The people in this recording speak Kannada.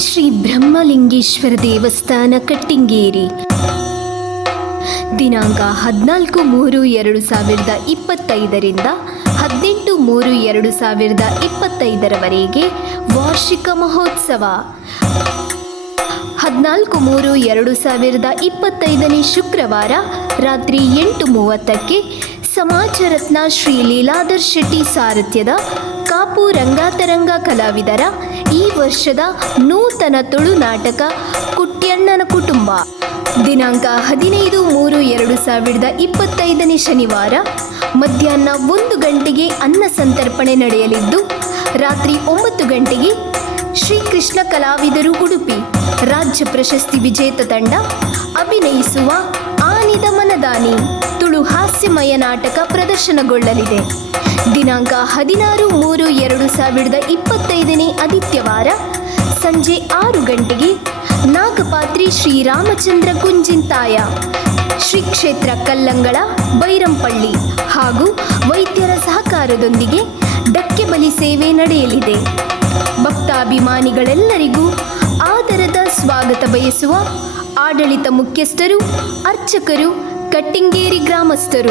ಶ್ರೀ ಬ್ರಹ್ಮಲಿಂಗೇಶ್ವರ ದೇವಸ್ಥಾನ ಕಟ್ಟಿಂಗೇರಿ ದಿನಾಂಕ 14/3/2025ರಿಂದ 18/3/2025 ವಾರ್ಷಿಕ ಮಹೋತ್ಸವ. 14/3/2025 ಶುಕ್ರವಾರ ರಾತ್ರಿ 8:30ಕ್ಕೆ ಸಮಾಜರತ್ನ ಶ್ರೀ ಲೀಲಾಧರ್ ಶೆಟ್ಟಿ ಸಾರಥ್ಯದ ಕಾಪು ರಂಗಾತರಂಗ ಕಲಾವಿದರ ಈ ವರ್ಷದ ನೂತನ ತುಳು ನಾಟಕ ಕುಟ್ಯಣ್ಣನ ಕುಟುಂಬ. ದಿನಾಂಕ 15/3/2025 ಶನಿವಾರ ಮಧ್ಯಾಹ್ನ 1 ಗಂಟೆಗೆ ಅನ್ನ ಸಂತರ್ಪಣೆ ನಡೆಯಲಿದ್ದು, ರಾತ್ರಿ 9 ಗಂಟೆಗೆ ಶ್ರೀಕೃಷ್ಣ ಕಲಾವಿದರು ಉಡುಪಿ ರಾಜ್ಯ ಪ್ರಶಸ್ತಿ ವಿಜೇತ ತಂಡ ಅಭಿನಯಿಸುವ ಆನಿದ ಮನದಾನಿ ತುಳು ಹಾಸ್ಯಮಯ ನಾಟಕ ಪ್ರದರ್ಶನಗೊಳ್ಳಲಿದೆ. ದಿನಾಂಕ 16/3/2025 ಆದಿತ್ಯವಾರ ಸಂಜೆ 6 ಗಂಟೆಗೆ ನಾಗಪಾತ್ರಿ ಶ್ರೀರಾಮಚಂದ್ರ ಕುಂಜಿಂತಾಯ ಶ್ರೀ ಕ್ಷೇತ್ರ ಕಲ್ಲಂಗಳ ಬೈರಂಪಳ್ಳಿ ಹಾಗೂ ವೈದ್ಯರ ಸಹಕಾರದೊಂದಿಗೆ ಡಕ್ಕೆ ಬಲಿ ಸೇವೆ ನಡೆಯಲಿದೆ. ಭಕ್ತಾಭಿಮಾನಿಗಳೆಲ್ಲರಿಗೂ ಆದರದ ಸ್ವಾಗತ ಬಯಸುವ ಆಡಳಿತ ಮುಖ್ಯಸ್ಥರು, ಅರ್ಚಕರು, ಕಟ್ಟಿಂಗೇರಿ ಗ್ರಾಮಸ್ಥರು.